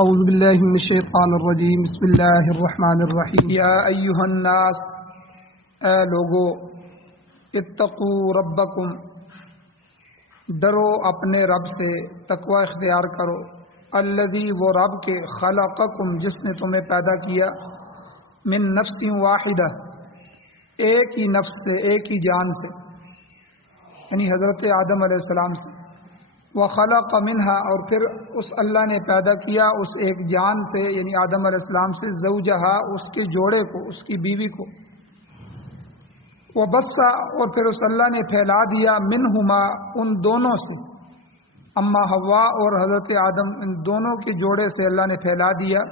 اعوذ باللہ من الشیطان الرجیم بسم اللہ الرحمن الرحیم یا ایہا الناس، اے لوگو، اتقوا ربکم، ڈرو اپنے رب سے، تقوی اختیار کرو، الذی، وہ رب کے، خلقکم، جس نے تمہیں پیدا کیا، من نفس واحدہ، ایک ہی نفس سے، ایک ہی جان سے، یعنی حضرت آدم علیہ السلام سے، وخلق منها، اور پھر اس اللہ نے پیدا کیا اس ایک جان سے یعنی آدم علیہ السلام سے، زوجہا، اس کے جوڑے کو، اس کی بیوی کو، وبث، اور پھر اس اللہ نے پھیلا دیا، منہما، ان دونوں سے، اما حوا اور حضرت آدم، ان دونوں کے جوڑے سے اللہ نے پھیلا دیا،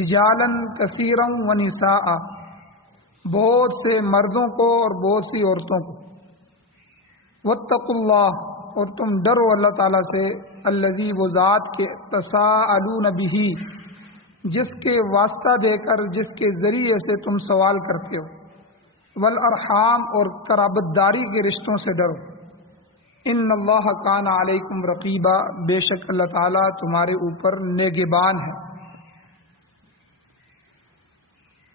رجالا کثیرا ونساء، بہت سے مردوں کو اور بہت سی عورتوں کو، واتقوا اللہ، اور تم ڈرو اللہ تعالیٰ سے، الذی، وہ ذات کے، تساءلون بہ، جس کے واسطہ دے کر، جس کے ذریعے سے تم سوال کرتے ہو، والارحام، اور قرابت داری کے رشتوں سے ڈرو، ان اللہ کان علیکم رقیبا، بے شک اللہ تعالیٰ تمہارے اوپر نگہبان ہے۔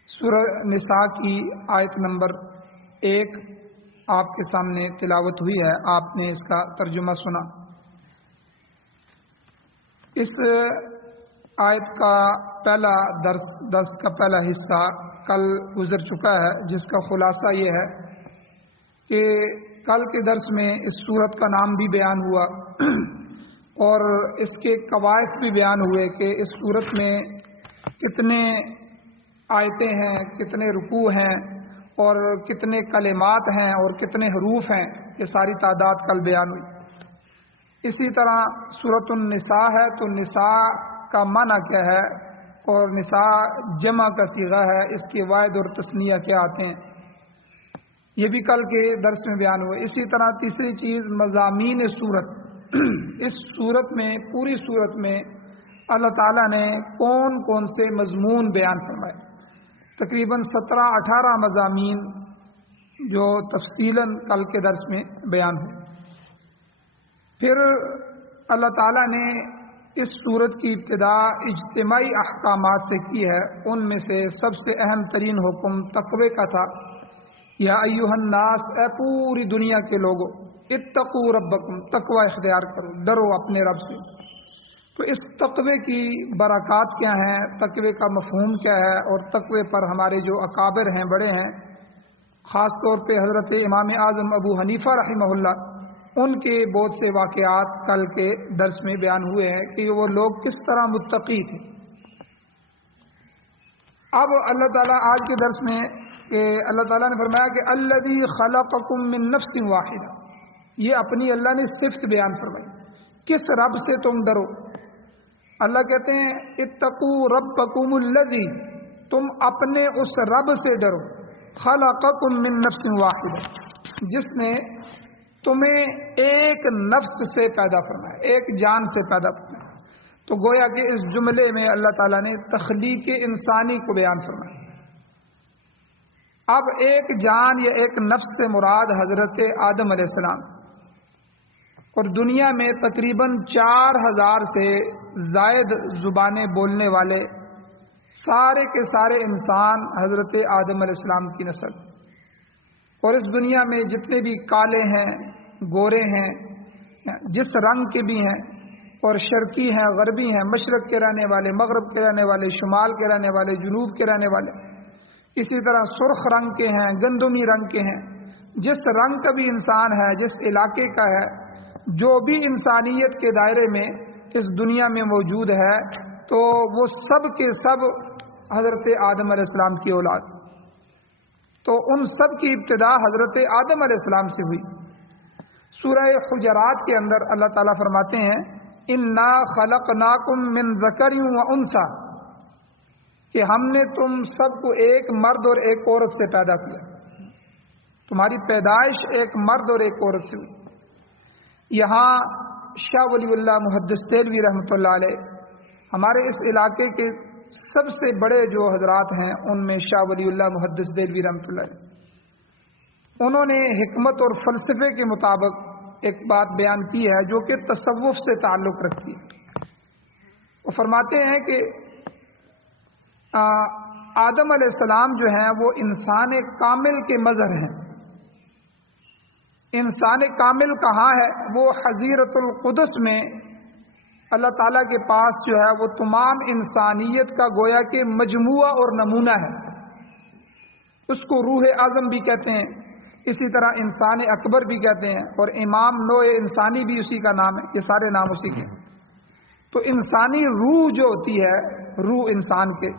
سورہ نساء کی آیت نمبر 1 آپ کے سامنے تلاوت ہوئی ہے، آپ نے اس کا ترجمہ سنا۔ اس آیت کا پہلا درس کا پہلا حصہ کل گزر چکا ہے، جس کا خلاصہ یہ ہے کہ کل کے درس میں اس سورت کا نام بھی بیان ہوا اور اس کے قواعد بھی بیان ہوئے کہ اس سورت میں کتنے آیتیں ہیں، کتنے رکوع ہیں اور کتنے کلمات ہیں اور کتنے حروف ہیں، یہ ساری تعداد کل بیان ہوئی۔ اسی طرح سورۃ النساء ہے تو نساء کا معنی کیا ہے اور نساء جمع کا صیغہ ہے، اس کے واحد اور تثنیہ کیا آتے ہیں، یہ بھی کل کے درس میں بیان ہوئے۔ اسی طرح تیسری چیز مضامین سورت، اس سورت میں، پوری سورت میں اللہ تعالیٰ نے کون کون سے مضمون بیان فرمائے، تقریباً 17-18 مضامین جو تفصیلاً کل کے درس میں بیان ہوئے۔ پھر اللہ تعالیٰ نے اس سورت کی ابتدا اجتماعی احکامات سے کی ہے، ان میں سے سب سے اہم ترین حکم تقوی کا تھا، یا ایھا الناس، اے پوری دنیا کے لوگوں، اتقوا ربکم، تقوی اختیار کرو، ڈرو اپنے رب سے۔ تو اس تقوی کی برکات کیا ہیں، تقوی کا مفہوم کیا ہے، اور تقوی پر ہمارے جو اکابر ہیں، بڑے ہیں، خاص طور پہ حضرت امام اعظم ابو حنیفہ رحمہ اللہ، ان کے بہت سے واقعات کل کے درس میں بیان ہوئے ہیں کہ وہ لوگ کس طرح متقی تھے۔ اب اللہ تعالیٰ آج کے درس میں کہ اللہ تعالیٰ نے فرمایا کہ الذی خلقکم من نفس واحدہ، یہ اپنی اللہ نے صفت بیان فرمائی، کس رب سے تم ڈرو۔ اللہ کہتے ہیں اتقوا ربکم الذی، تم اپنے اس رب سے ڈرو، خلقکم من نفس واحدہ، جس نے تمہیں ایک نفس سے پیدا فرمایا، ایک جان سے پیدا فرمایا۔ تو گویا کہ اس جملے میں اللہ تعالیٰ نے تخلیق انسانی کو بیان فرمایا۔ اب ایک جان یا ایک نفس سے مراد حضرت آدم علیہ السلام، اور دنیا میں تقریباً 4000 سے زائد زبانیں بولنے والے سارے کے سارے انسان حضرت آدم علیہ السلام کی نسل، اور اس دنیا میں جتنے بھی کالے ہیں، گورے ہیں، جس رنگ کے بھی ہیں، اور شرقی ہیں، غربی ہیں، مشرق کے رہنے والے، مغرب کے رہنے والے، شمال کے رہنے والے، جنوب کے رہنے والے، اسی طرح سرخ رنگ کے ہیں، گندمی رنگ کے ہیں، جس رنگ کا بھی انسان ہے، جس علاقے کا ہے، جو بھی انسانیت کے دائرے میں اس دنیا میں موجود ہے، تو وہ سب کے سب حضرت آدم علیہ السلام کی اولاد، تو ان سب کی ابتدا حضرت آدم علیہ السلام سے ہوئی۔ سورہ حجرات کے اندر اللہ تعالیٰ فرماتے ہیں انا خلقناکم من ذکر و انثی، کہ ہم نے تم سب کو ایک مرد اور ایک عورت سے پیدا کیا، تمہاری پیدائش ایک مرد اور ایک عورت سے ہوئی۔ یہاں شاہ ولی اللہ محدث دہلوی رحمۃ اللہ علیہ، ہمارے اس علاقے کے سب سے بڑے جو حضرات ہیں ان میں شاہ ولی اللہ محدث دہلوی رحمۃ اللہ علیہ، انہوں نے حکمت اور فلسفے کے مطابق ایک بات بیان کی ہے جو کہ تصوف سے تعلق رکھتی ہے، وہ فرماتے ہیں کہ آدم علیہ السلام جو ہیں وہ انسان کامل کے مظہر ہیں. انسان کامل کہاں ہے؟ وہ حضیرت القدس میں اللہ تعالیٰ کے پاس جو ہے وہ تمام انسانیت کا گویا کہ مجموعہ اور نمونہ ہے. اس کو روح اعظم بھی کہتے ہیں، اسی طرح انسان اکبر بھی کہتے ہیں، اور امام نوع انسانی بھی اسی کا نام ہے. یہ سارے نام اسی کے. تو انسانی روح جو ہوتی ہے، روح انسان کے،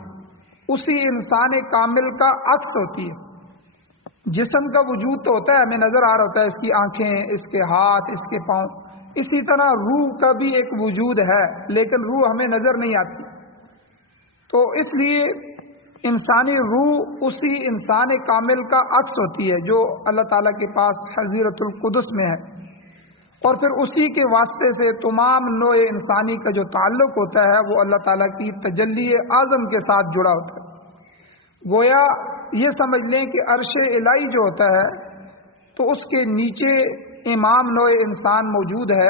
اسی انسان کامل کا عکس ہوتی ہے. جسم کا وجود تو ہوتا ہے، ہمیں نظر آ رہا ہوتا ہے، اس کی آنکھیں، اس کے ہاتھ، اس کے پاؤں. اسی طرح روح کا بھی ایک وجود ہے، لیکن روح ہمیں نظر نہیں آتی. تو اس لیے انسانی روح اسی انسان کامل کا عکس ہوتی ہے جو اللہ تعالیٰ کے پاس حضیرت القدس میں ہے. اور پھر اسی کے واسطے سے تمام نوع انسانی کا جو تعلق ہوتا ہے وہ اللہ تعالیٰ کی تجلی اعظم کے ساتھ جڑا ہوتا ہے. گویا یہ سمجھ لیں کہ عرش الہی جو ہوتا ہے تو اس کے نیچے امام نوع انسان موجود ہے،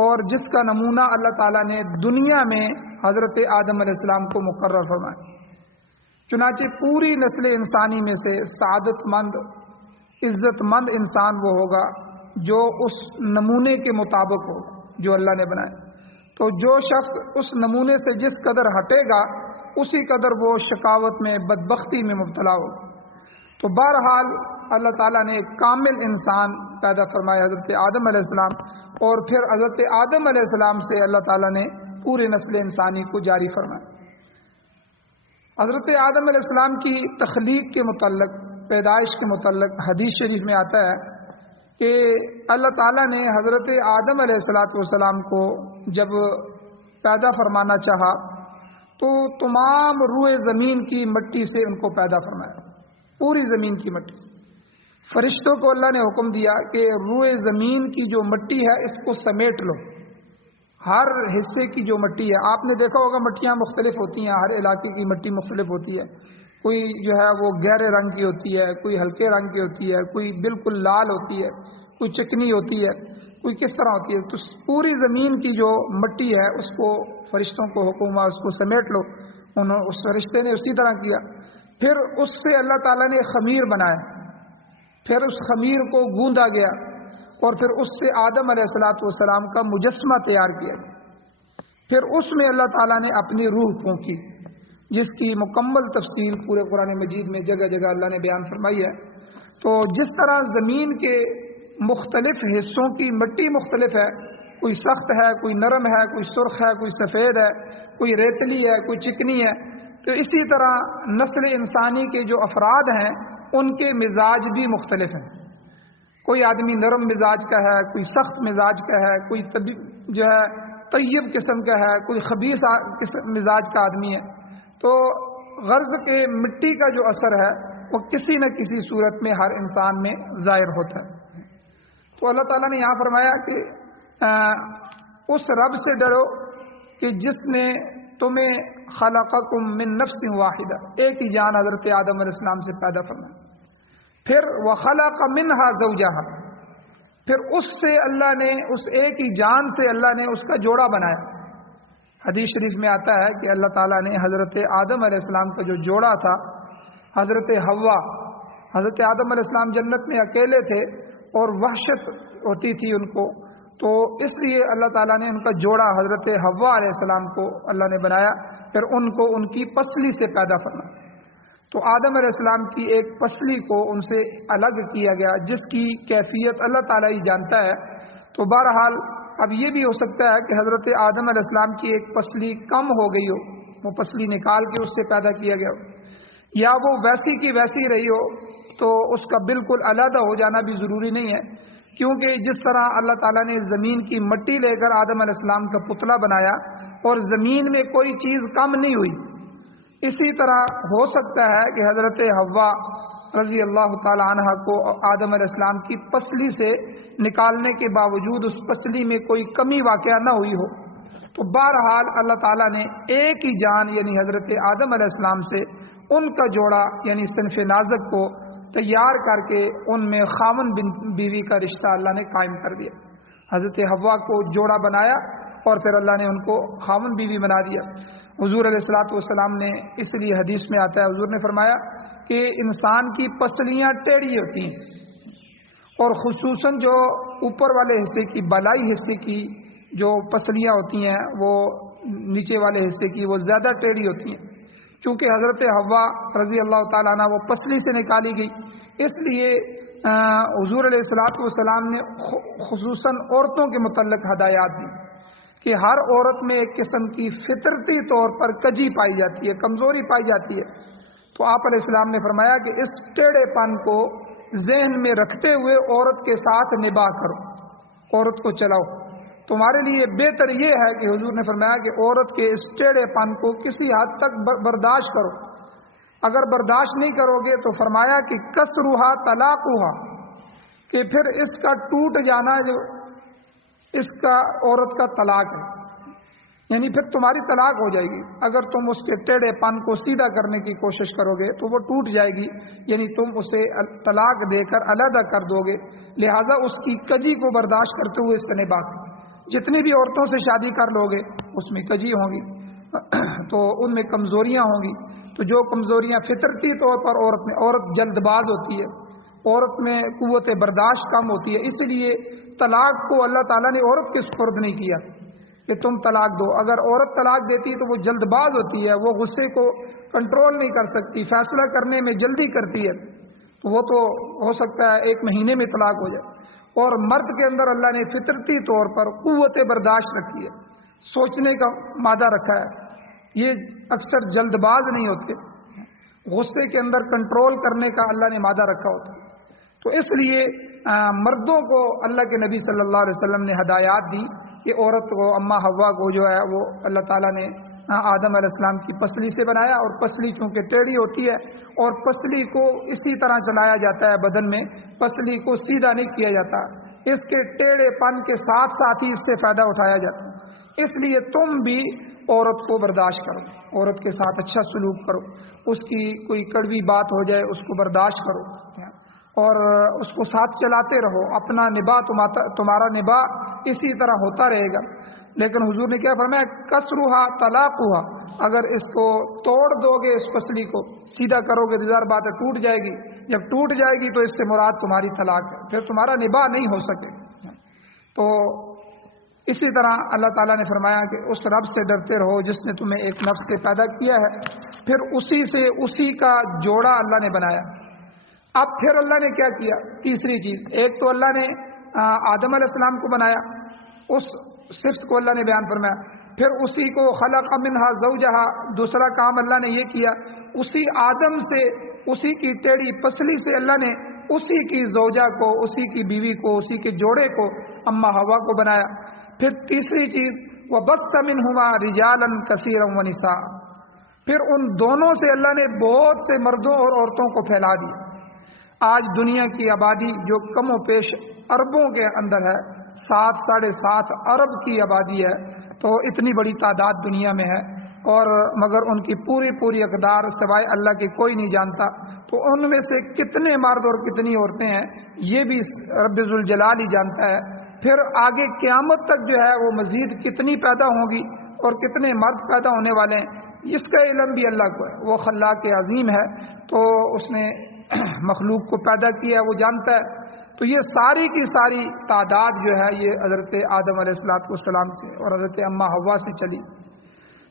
اور جس کا نمونہ اللہ تعالیٰ نے دنیا میں حضرت آدم علیہ السلام کو مقرر فرمایا. چنانچہ پوری نسل انسانی میں سے سعادت مند، عزت مند انسان وہ ہوگا جو اس نمونے کے مطابق ہو جو اللہ نے بنایا. تو جو شخص اس نمونے سے جس قدر ہٹے گا اسی قدر وہ شقاوت میں، بدبختی میں مبتلا ہو. تو بہرحال اللہ تعالیٰ نے ایک کامل انسان پیدا فرمایا حضرت آدم علیہ السلام، اور پھر حضرت آدم علیہ السلام سے اللہ تعالیٰ نے پورے نسل انسانی کو جاری فرمایا. حضرت آدم علیہ السلام کی تخلیق کے متعلق، پیدائش کے متعلق حدیث شریف میں آتا ہے کہ اللہ تعالیٰ نے حضرت آدم علیہ السلام کو جب پیدا فرمانا چاہا تو تمام روئے زمین کی مٹی سے ان کو پیدا فرمایا. پوری زمین کی مٹی. فرشتوں کو اللہ نے حکم دیا کہ روئے زمین کی جو مٹی ہے اس کو سمیٹ لو. ہر حصے کی جو مٹی ہے، آپ نے دیکھا ہوگا مٹیاں مختلف ہوتی ہیں، ہر علاقے کی مٹی مختلف ہوتی ہے. کوئی جو ہے وہ گہرے رنگ کی ہوتی ہے، کوئی ہلکے رنگ کی ہوتی ہے، کوئی بالکل لال ہوتی ہے، کوئی چکنی ہوتی ہے، کوئی کس طرح ہوتی ہے. تو پوری زمین کی جو مٹی ہے اس کو فرشتوں کو حکم ہوا اس کو سمیٹ لو. اس فرشتے نے اسی طرح کیا. پھر اس سے اللہ تعالیٰ نے خمیر بنایا، پھر اس خمیر کو گوندا گیا، اور پھر اس سے آدم علیہ السلام کا مجسمہ تیار کیا. پھر اس میں اللہ تعالیٰ نے اپنی روح پھونکی، جس کی مکمل تفصیل پورے قرآن مجید میں جگہ جگہ اللہ نے بیان فرمائی ہے. تو جس طرح زمین کے مختلف حصوں کی مٹی مختلف ہے، کوئی سخت ہے، کوئی نرم ہے، کوئی سرخ ہے، کوئی سفید ہے، کوئی ریتلی ہے، کوئی چکنی ہے، تو اسی طرح نسل انسانی کے جو افراد ہیں ان کے مزاج بھی مختلف ہیں. کوئی آدمی نرم مزاج کا ہے، کوئی سخت مزاج کا ہے، کوئی جو ہے طیب قسم کا ہے، کوئی خبیث مزاج کا آدمی ہے. تو غرض کے مٹی کا جو اثر ہے وہ کسی نہ کسی صورت میں ہر انسان میں ظاہر ہوتا ہے. تو اللہ تعالیٰ نے یہاں فرمایا کہ اس رب سے ڈرو کہ جس نے تمہیں خلقکم من نفس واحدہ، ایک ہی جان حضرت آدم علیہ السلام سے پیدا فرمایا. پھر وخلق منها زوجها، پھر اس سے اللہ نے، اس ایک ہی جان سے اللہ نے اس کا جوڑا بنایا. حدیث شریف میں آتا ہے کہ اللہ تعالیٰ نے حضرت آدم علیہ السلام کا جو جوڑا تھا حضرت حوا، حضرت آدم علیہ السلام جنت میں اکیلے تھے اور وحشت ہوتی تھی ان کو، تو اس لیے اللہ تعالیٰ نے ان کا جوڑا حضرت حوا علیہ السلام کو اللہ نے بنایا. پھر ان کو ان کی پسلی سے پیدا فرمایا. تو آدم علیہ السلام کی ایک پسلی کو ان سے الگ کیا گیا، جس کی کیفیت اللہ تعالیٰ ہی جانتا ہے. تو بہرحال اب یہ بھی ہو سکتا ہے کہ حضرت آدم علیہ السلام کی ایک پسلی کم ہو گئی ہو، وہ پسلی نکال کے اس سے پیدا کیا گیا ہو، یا وہ ویسی کی ویسی رہی ہو. تو اس کا بالکل علیحدہ ہو جانا بھی ضروری نہیں ہے، کیونکہ جس طرح اللہ تعالیٰ نے زمین کی مٹی لے کر آدم علیہ السلام کا پتلا بنایا اور زمین میں کوئی چیز کم نہیں ہوئی، اسی طرح ہو سکتا ہے کہ حضرت حوا رضی اللہ تعالی عنہ کو آدم علیہ السلام کی پسلی سے نکالنے کے باوجود اس پسلی میں کوئی کمی واقع نہ ہوئی ہو. تو بہرحال اللہ تعالیٰ نے ایک ہی جان یعنی حضرت آدم علیہ السلام سے ان کا جوڑا یعنی صنف نازک کو تیار کر کے ان میں خاوند بیوی کا رشتہ اللہ نے قائم کر دیا. حضرت حوا کو جوڑا بنایا اور پھر اللہ نے ان کو خاوند بیوی بنا دیا۔ حضور علیہ الصلوۃ والسلام نے اس لیے حدیث میں آتا ہے، حضور نے فرمایا کہ انسان کی پسلیاں ٹیڑھی ہوتی ہیں، اور خصوصاً جو اوپر والے حصے کی بالائی حصے کی جو پسلیاں ہوتی ہیں وہ نیچے والے حصے کی وہ زیادہ ٹیڑھی ہوتی ہیں۔ چونکہ حضرت حوا رضی اللہ تعالیٰ عنہ وہ پسلی سے نکالی گئی، اس لیے حضور علیہ الصلوۃ والسلام نے خصوصاً عورتوں کے متعلق ہدایات دی کہ ہر عورت میں ایک قسم کی فطرتی طور پر کجی پائی جاتی ہے، کمزوری پائی جاتی ہے۔ تو آپ علیہ السلام نے فرمایا کہ اس ٹیڑھے پن کو ذہن میں رکھتے ہوئے عورت کے ساتھ نباہ کرو، عورت کو چلاؤ۔ تمہارے لیے بہتر یہ ہے کہ حضور نے فرمایا کہ عورت کے اس ٹیڑھے پن کو کسی حد تک برداشت کرو۔ اگر برداشت نہیں کرو گے تو فرمایا کہ کسرھا طلاقھا، کہ پھر اس کا ٹوٹ جانا جو اس کا عورت کا طلاق ہے، یعنی پھر تمہاری طلاق ہو جائے گی۔ اگر تم اس کے ٹیڑھے پن کو سیدھا کرنے کی کوشش کرو گے تو وہ ٹوٹ جائے گی، یعنی تم اسے طلاق دے کر علیحدہ کر دو گے۔ لہذا اس کی کجی کو برداشت کرتے ہوئے اس کا نباہ کرو۔ جتنی بھی عورتوں سے شادی کر لو گے اس میں کجی ہوں گی تو ان میں کمزوریاں ہوں گی، تو جو کمزوریاں فطرتی طور پر عورت جلد باز ہوتی ہے، عورت میں قوت برداشت کم ہوتی ہے، اس لیے طلاق کو اللہ تعالیٰ نے عورت کے سپرد نہیں کیا کہ تم طلاق دو۔ اگر عورت طلاق دیتی تو وہ جلد باز ہوتی ہے، وہ غصے کو کنٹرول نہیں کر سکتی، فیصلہ کرنے میں جلدی کرتی ہے، تو وہ تو ہو سکتا ہے 1 مہینے میں طلاق ہو جائے۔ اور مرد کے اندر اللہ نے فطرتی طور پر قوت برداشت رکھی ہے، سوچنے کا مادہ رکھا ہے، یہ اکثر جلد باز نہیں ہوتے، غصے کے اندر کنٹرول کرنے کا اللہ نے مادہ رکھا ہوتا ہے۔ تو اس لیے مردوں کو اللہ کے نبی صلی اللہ علیہ وسلم نے ہدایات دی کہ عورت کو، اماں حوا کو جو ہے وہ اللہ تعالیٰ نے آدم علیہ السلام کی پسلی سے بنایا، اور پسلی چونکہ ٹیڑھی ہوتی ہے اور پسلی کو اسی طرح چلایا جاتا ہے بدن میں، پسلی کو سیدھا نہیں کیا جاتا، اس کے ٹیڑھے پن کے ساتھ ساتھ ہی اس سے فائدہ اٹھایا جاتا ہے۔ اس لیے تم بھی عورت کو برداشت کرو، عورت کے ساتھ اچھا سلوک کرو، اس کی کوئی کڑوی بات ہو جائے اس کو برداشت کرو اور اس کو ساتھ چلاتے رہو۔ اپنا نباہ تمہارا نباہ اسی طرح ہوتا رہے گا۔ لیکن حضور نے کیا فرمایا؟ کسرھا طلاقھا، اگر اس کو توڑ دو گے، اس پسلی کو سیدھا کرو گے، ظاہر بات ہے ٹوٹ جائے گی۔ جب ٹوٹ جائے گی تو اس سے مراد تمہاری طلاق ہے، پھر تمہارا نباہ نہیں ہو سکے۔ تو اسی طرح اللہ تعالیٰ نے فرمایا کہ اس رب سے ڈرتے رہو جس نے تمہیں ایک نفس سے پیدا کیا ہے، پھر اسی سے اسی کا جوڑا اللہ نے بنایا۔ اب پھر اللہ نے کیا کیا؟ تیسری چیز، ایک تو اللہ نے آدم علیہ السلام کو بنایا، اس صفت کو اللہ نے بیان فرمایا، پھر اسی کو خلق منہا زوجہا، دوسرا کام اللہ نے یہ کیا، اسی آدم سے، اسی کی ٹیڑھی پسلی سے اللہ نے اسی کی زوجہ کو، اسی کی بیوی کو، اسی کے جوڑے کو، اماں حوا کو بنایا۔ پھر تیسری چیز، وَبَثَّ مِنْهُمَا رِجَالًا كَثِيرًا وَنِسَاءً، پھر ان دونوں سے اللہ نے بہت سے مردوں اور عورتوں کو پھیلا دیا۔ آج دنیا کی آبادی جو کم و بیش اربوں کے اندر ہے، 7 ساڑھے 7 ارب کی آبادی ہے، تو اتنی بڑی تعداد دنیا میں ہے، اور مگر ان کی پوری اقدار سوائے اللہ کے کوئی نہیں جانتا۔ تو ان میں سے کتنے مرد اور کتنی عورتیں ہیں یہ بھی رب ذوالجلال ہی جانتا ہے۔ پھر آگے قیامت تک جو ہے وہ مزید کتنی پیدا ہوں گی اور کتنے مرد پیدا ہونے والے ہیں، اس کا علم بھی اللہ کو ہے، وہ خلاق عظیم ہے، تو اس نے مخلوق کو پیدا کیا، وہ جانتا ہے۔ تو یہ ساری کی ساری تعداد جو ہے یہ حضرت آدم علیہ السلام سے اور حضرت اماں حوا سے چلی۔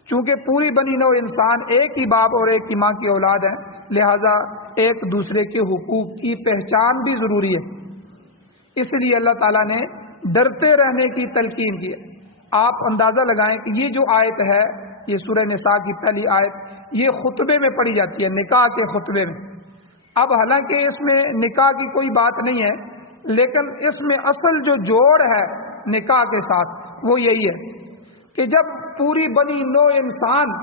چونکہ پوری بنی نوع انسان ایک ہی باپ اور ایک ہی ماں کی اولاد ہیں، لہذا ایک دوسرے کے حقوق کی پہچان بھی ضروری ہے۔ اس لیے اللہ تعالیٰ نے ڈرتے رہنے کی تلقین کی ہے۔ آپ اندازہ لگائیں کہ یہ جو آیت ہے، یہ سورہ نساء کی پہلی آیت، یہ خطبے میں پڑھی جاتی ہے، نکاح کے خطبے میں۔ اب حالانکہ اس میں نکاح کی کوئی بات نہیں ہے، لیکن اس میں اصل جو جوڑ ہے نکاح کے ساتھ وہ یہی ہے کہ جب پوری بنی نوع انسان،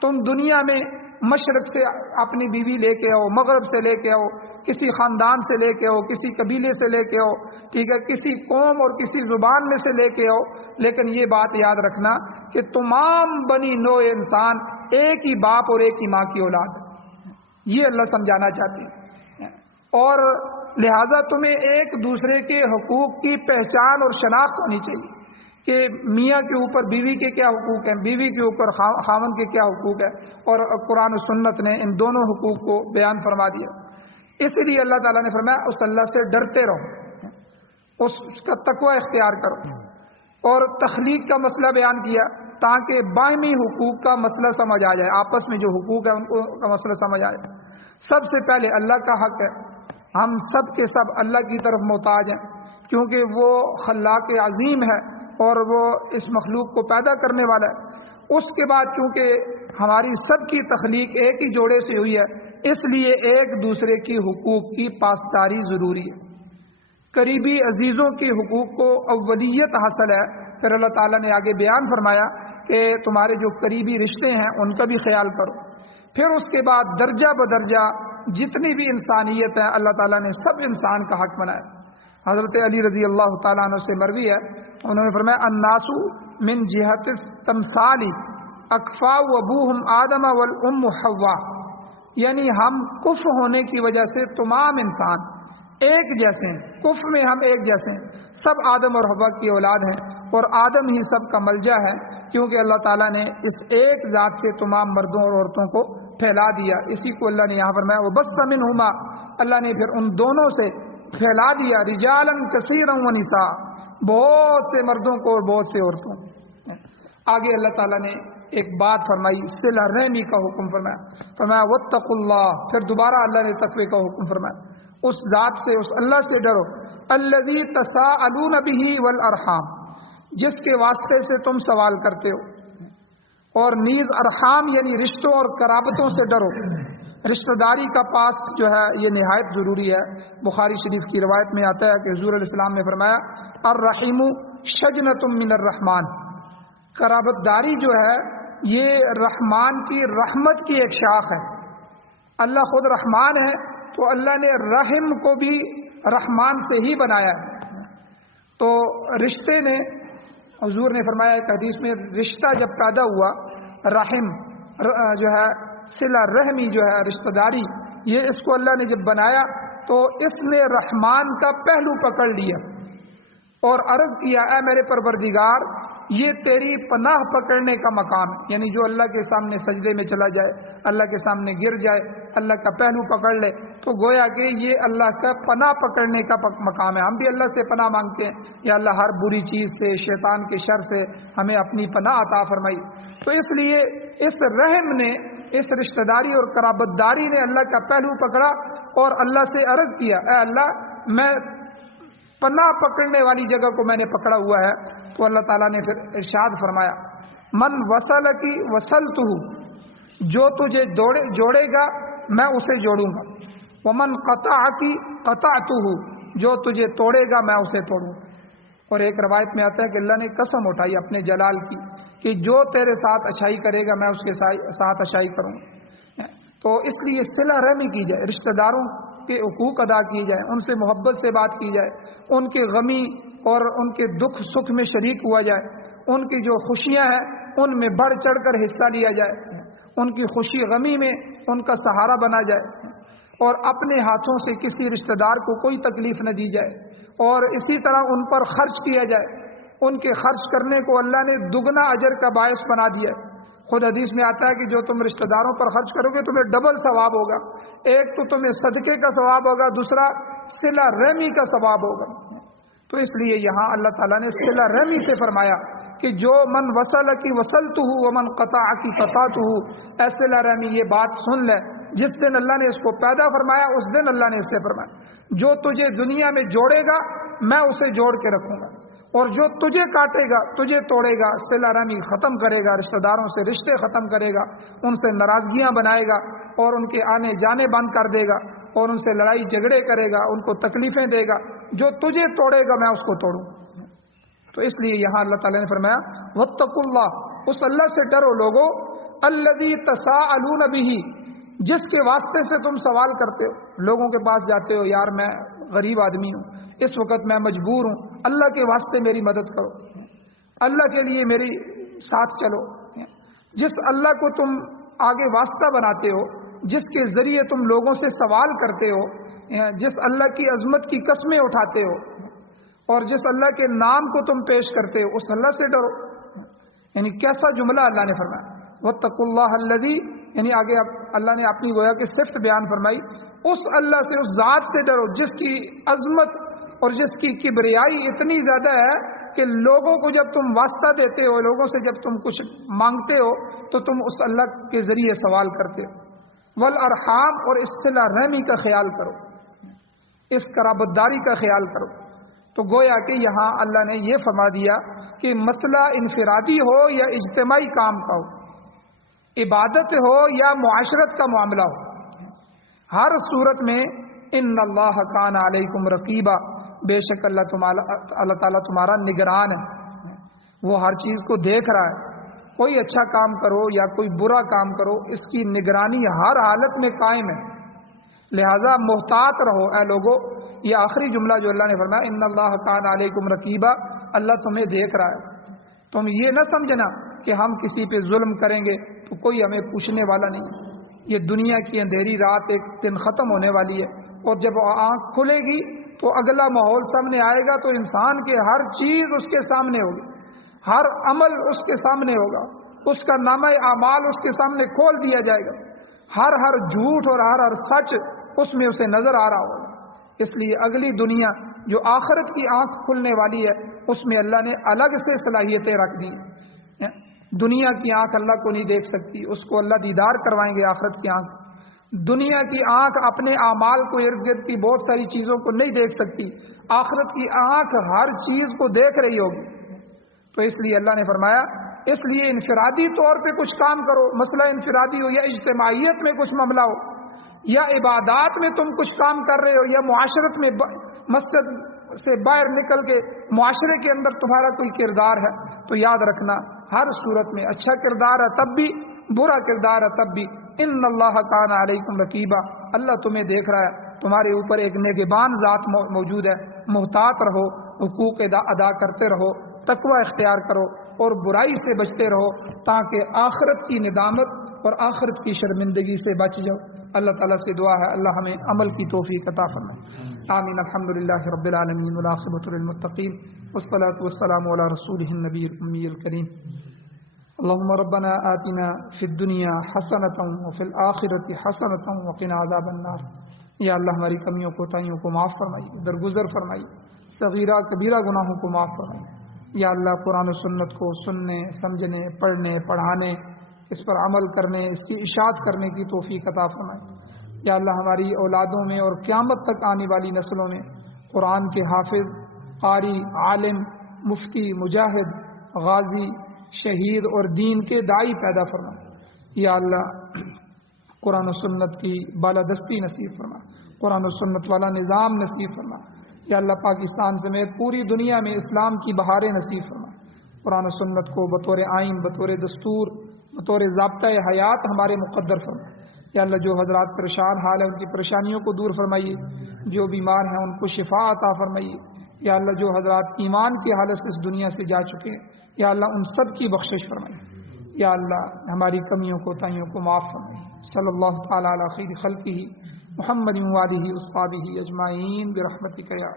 تم دنیا میں مشرق سے اپنی بیوی لے کے آؤ، مغرب سے لے کے آؤ، کسی خاندان سے لے کے آؤ، کسی قبیلے سے لے کے آؤ، ٹھیک ہے، کسی قوم اور کسی زبان میں سے لے کے آؤ، لیکن یہ بات یاد رکھنا کہ تمام بنی نوع انسان ایک ہی باپ اور ایک ہی ماں کی اولاد ہے۔ یہ اللہ سمجھانا چاہتی ہے، اور لہٰذا تمہیں ایک دوسرے کے حقوق کی پہچان اور شناخت ہونی چاہیے کہ میاں کے اوپر بیوی کے کیا حقوق ہیں، بیوی کے اوپر خاوند کے کیا حقوق ہے، اور قرآن و سنت نے ان دونوں حقوق کو بیان فرما دیا۔ اس لیے اللہ تعالیٰ نے فرمایا اس اللہ سے ڈرتے رہو، اس کا تقوی اختیار کرو، اور تخلیق کا مسئلہ بیان کیا تاکہ باہمی حقوق کا مسئلہ سمجھ آ جائے، آپس میں جو حقوق ہے ان کا مسئلہ سمجھ آ جائے۔ سب سے پہلے اللہ کا حق ہے، ہم سب کے سب اللہ کی طرف محتاج ہیں، کیونکہ وہ خلاق عظیم ہے اور وہ اس مخلوق کو پیدا کرنے والا ہے۔ اس کے بعد چونکہ ہماری سب کی تخلیق ایک ہی جوڑے سے ہوئی ہے، اس لیے ایک دوسرے کی حقوق کی پاسداری ضروری ہے۔ قریبی عزیزوں کی حقوق کو اولیت حاصل ہے۔ پھر اللہ تعالیٰ نے آگے بیان فرمایا کہ تمہارے جو قریبی رشتے ہیں ان کا بھی خیال کرو۔ پھر اس کے بعد درجہ بدرجہ جتنی بھی انسانیت ہے اللہ تعالیٰ نے سب انسان کا حق بنایا۔ حضرت علی رضی اللہ تعالیٰ عنہ سے مروی ہے، انہوں نے فرمایا الناس من جہت التمثال اکفا ابوہم آدم والام حوا، یعنی ہم کف ہونے کی وجہ سے تمام انسان ایک جیسے ہیں، کف میں ہم ایک جیسے ہیں، سب آدم اور حوا کی اولاد ہیں، اور آدم ہی سب کا ملجا ہے، کیونکہ اللہ تعالیٰ نے اس ایک ذات سے تمام مردوں اور عورتوں کو پھیلا دیا۔ اسی کو اللہ نے یہاں فرمایا وَبَثَّ مِنْهُمَا، اللہ نے پھر ان دونوں سے پھیلا دیا رِجَالًا كَثِيرًا وَنِسَاءً، بہت سے مردوں کو اور بہت سے عورتوں۔ آگے اللہ تعالیٰ نے ایک بات فرمائی، صلہ رحمی کا حکم فرمایا وَاتَّقُوا اللَّهَ، پھر دوبارہ اللہ نے تقوی کا حکم فرمایا، اس ذات سے، اس اللہ سے ڈرو، الذی تساءلون بہ والارحام، جس کے واسطے سے تم سوال کرتے ہو، اور نیز ارحام یعنی رشتوں اور قرابتوں سے ڈرو۔ رشتہ داری کا پاس جو ہے یہ نہایت ضروری ہے۔ بخاری شریف کی روایت میں آتا ہے کہ حضور علیہ السلام نے فرمایا الرحیم شجنۃ من الرحمن، قرابت داری جو ہے یہ رحمان کی رحمت کی ایک شاخ ہے۔ اللہ خود رحمان ہے تو اللہ نے رحم کو بھی رحمان سے ہی بنایا ہے۔ تو رشتے نے، حضور نے فرمایا ایک حدیث میں، رشتہ جب پیدا ہوا، رحم جو ہے صلہ رحمی جو ہے رشتہ داری، یہ اس کو اللہ نے جب بنایا تو اس نے رحمان کا پہلو پکڑ لیا اور عرض کیا اے میرے پروردگار یہ تیری پناہ پکڑنے کا مقام ہے، یعنی جو اللہ کے سامنے سجدے میں چلا جائے، اللہ کے سامنے گر جائے، اللہ کا پہلو پکڑ لے، تو گویا کہ یہ اللہ کا پناہ پکڑنے کا مقام ہے۔ ہم بھی اللہ سے پناہ مانگتے ہیں، یا اللہ ہر بری چیز سے، شیطان کے شر سے ہمیں اپنی پناہ عطا فرمائی۔ تو اس لیے اس رحم نے، اس رشتہ داری اور قرابت داری نے اللہ کا پہلو پکڑا اور اللہ سے عرض کیا اے اللہ میں پناہ پکڑنے والی جگہ کو میں نے پکڑا ہوا ہے۔ تو اللہ تعالیٰ نے پھر ارشاد فرمایا من وصل کی وصلتہ، جو تجھے جوڑے گا میں اسے جوڑوں گا، ومن قطع کی قطعتہ، جو تجھے توڑے گا میں اسے توڑوں گا۔ اور ایک روایت میں آتا ہے کہ اللہ نے قسم اٹھائی اپنے جلال کی کہ جو تیرے ساتھ اچھائی کرے گا میں اس کے ساتھ اچھائی کروں گا۔ تو اس لیے صلہ رحمی کی جائے، رشتہ داروں کے حقوق ادا کیے جائے، ان سے محبت سے بات کی جائے، ان کے غمی اور ان کے دکھ سکھ میں شریک ہوا جائے، ان کی جو خوشیاں ہیں ان میں بڑھ چڑھ کر حصہ لیا جائے، ان کی خوشی غمی میں ان کا سہارا بنا جائے، اور اپنے ہاتھوں سے کسی رشتہ دار کو کوئی تکلیف نہ دی جائے، اور اسی طرح ان پر خرچ کیا جائے۔ ان کے خرچ کرنے کو اللہ نے دگنا اجر کا باعث بنا دیا ہے۔ خود حدیث میں آتا ہے کہ جو تم رشتہ داروں پر خرچ کرو گے تمہیں ڈبل ثواب ہوگا، ایک تو تمہیں صدقے کا ثواب ہوگا، دوسرا صلہ رحمی کا ثواب ہوگا۔ تو اس لیے یہاں اللہ تعالیٰ نے صلہ رحمی سے فرمایا کہ جو من وصل کی وصلتہ ومن قطع کی قطعتہ، اے صلہ رحمی یہ بات سن لے، جس دن اللہ نے اس کو پیدا فرمایا اس دن اللہ نے اس سے فرمایا جو تجھے دنیا میں جوڑے گا میں اسے جوڑ کے رکھوں گا، اور جو تجھے کاٹے گا، تجھے توڑے گا، صلہ رحمی ختم کرے گا، رشتہ داروں سے رشتے ختم کرے گا، ان سے ناراضگیاں بنائے گا اور ان کے آنے جانے بند کر دے گا، اور ان سے لڑائی جھگڑے کرے گا، ان کو تکلیفیں دے گا، جو تجھے توڑے گا میں اس کو توڑوں۔ تو اس لیے یہاں اللہ تعالیٰ نے فرمایا واتقوا اللہ، اس اللہ سے ڈرو لوگو، الذی تساءلون بہ، جس کے واسطے سے تم سوال کرتے ہو، لوگوں کے پاس جاتے ہو یار میں غریب آدمی ہوں، اس وقت میں مجبور ہوں، اللہ کے واسطے میری مدد کرو، اللہ کے لیے میری ساتھ چلو۔ جس اللہ کو تم آگے واسطہ بناتے ہو، جس کے ذریعے تم لوگوں سے سوال کرتے ہو، جس اللہ کی عظمت کی قسمیں اٹھاتے ہو، اور جس اللہ کے نام کو تم پیش کرتے ہو اس اللہ سے ڈرو. یعنی کیسا جملہ اللہ نے فرمایا. واتقوا اللہ الذی، یعنی آگے اللہ نے اپنی گویا کہ صفت بیان فرمائی. اس اللہ سے، اس ذات سے ڈرو جس کی عظمت اور جس کی کبریائی اتنی زیادہ ہے کہ لوگوں کو جب تم واسطہ دیتے ہو، لوگوں سے جب تم کچھ مانگتے ہو تو تم اس اللہ کے ذریعے سوال کرتے ہو. والارحام، اور اصطلاح رحمی کا خیال کرو، اس قرابت داری کا خیال کرو. تو گویا کہ یہاں اللہ نے یہ فرما دیا کہ مسئلہ انفرادی ہو یا اجتماعی کام کا ہو، عبادت ہو یا معاشرت کا معاملہ ہو، ہر صورت میں ان اللہ کان علیکم رقیبا، بے شک اللہ تعالیٰ تمہارا نگران ہے، وہ ہر چیز کو دیکھ رہا ہے. کوئی اچھا کام کرو یا کوئی برا کام کرو، اس کی نگرانی ہر حالت میں قائم ہے. لہذا محتاط رہو اے لوگو. یہ آخری جملہ جو اللہ نے فرمایا ان اللہ کان علیکم رقیبا، اللہ تمہیں دیکھ رہا ہے. تم یہ نہ سمجھنا کہ ہم کسی پہ ظلم کریں گے تو کوئی ہمیں پوچھنے والا نہیں. یہ دنیا کی اندھیری رات ایک دن ختم ہونے والی ہے، اور جب آنکھ کھلے گی تو اگلا ماحول سامنے آئے گا تو انسان کے ہر چیز اس کے سامنے ہوگی، ہر عمل اس کے سامنے ہوگا، اس کا نامہ اعمال اس کے سامنے کھول دیا جائے گا، ہر جھوٹ اور ہر سچ اس میں اسے نظر آ رہا ہوگا. اس لیے اگلی دنیا جو آخرت کی آنکھ کھلنے والی ہے اس میں اللہ نے الگ سے صلاحیتیں رکھ دی. دنیا کی آنکھ اللہ کو نہیں دیکھ سکتی، اس کو اللہ دیدار کروائیں گے آخرت کی آنکھ. دنیا کی آنکھ اپنے اعمال کو، ارد گرد کی بہت ساری چیزوں کو نہیں دیکھ سکتی، آخرت کی آنکھ ہر چیز کو دیکھ رہی ہوگی. تو اس لیے اللہ نے فرمایا اس لیے انفرادی طور پہ کچھ کام کرو، مسئلہ انفرادی ہو یا اجتماعیت میں کچھ معاملہ ہو یا عبادات میں تم کچھ کام کر رہے ہو یا معاشرت میں مسجد سے باہر نکل کے معاشرے کے اندر تمہارا کوئی کردار ہے تو یاد رکھنا ہر صورت میں اچھا کردار ہے تب بھی، برا کردار ہے تب بھی، ان اللہ کان علیکم رقیبا، اللہ تمہیں دیکھ رہا ہے، تمہارے اوپر ایک نگہبان ذات موجود ہے. محتاط رہو، حقوق ادا کرتے رہو، تقوی اختیار کرو اور برائی سے بچتے رہو تاکہ آخرت کی ندامت اور آخرت کی شرمندگی سے بچ جاؤ. اللہ تعالیٰ سے دعا ہے اللہ ہمیں عمل کی توفیق عطا فرمائے. آمین. الحمدللہ رب العالمین والعاقبۃ للمتقین والصلاة والسلام علی رسولہ النبی الامی الکریم. اللهم ربنا آتنا في الدنيا حسنة وفي الآخرة حسنة وقنا عذاب النار. یا اللہ ہماری کمیوں کوتاہیوں کو معاف فرمائیے، درگزر فرمائیے، صغیرہ کبیرہ گناہوں کو معاف فرمائیے. یا اللہ قرآن و سنت کو سننے، سمجھنے، پڑھنے، پڑھانے، اس پر عمل کرنے، اس کی اشاعت کرنے کی توفیق عطا فرمائے. یا اللہ ہماری اولادوں میں اور قیامت تک آنے والی نسلوں میں قرآن کے حافظ، قاری، عالم، مفتی، مجاہد، غازی، شہید اور دین کے داعی پیدا فرما. یا اللہ قرآن و سنت کی بالادستی نصیب فرما، قرآن و سنت والا نظام نصیب فرما. یا اللہ پاکستان سمیت پوری دنیا میں اسلام کی بہاریں نصیب فرما. قرآن و سنت کو بطور آئین، بطور دستور، بطور ضابطۂ حیات ہمارے مقدر فرما. یا اللہ جو حضرات پریشان حال ہیں ان کی پریشانیوں کو دور فرمائیے، جو بیمار ہیں ان کو شفا عطا فرمائیے. یا اللہ جو حضرات ایمان کی حالت سے اس دنیا سے جا چکے ہیں یا اللہ ان سب کی بخشش فرمائیے. یا اللہ ہماری کمیوں کوتاہیوں کو معاف فرمائیے. صلی اللہ تعالی علی خیر خلقہ محمد و آلہ و اصحابہ اجمعین برحمتک یا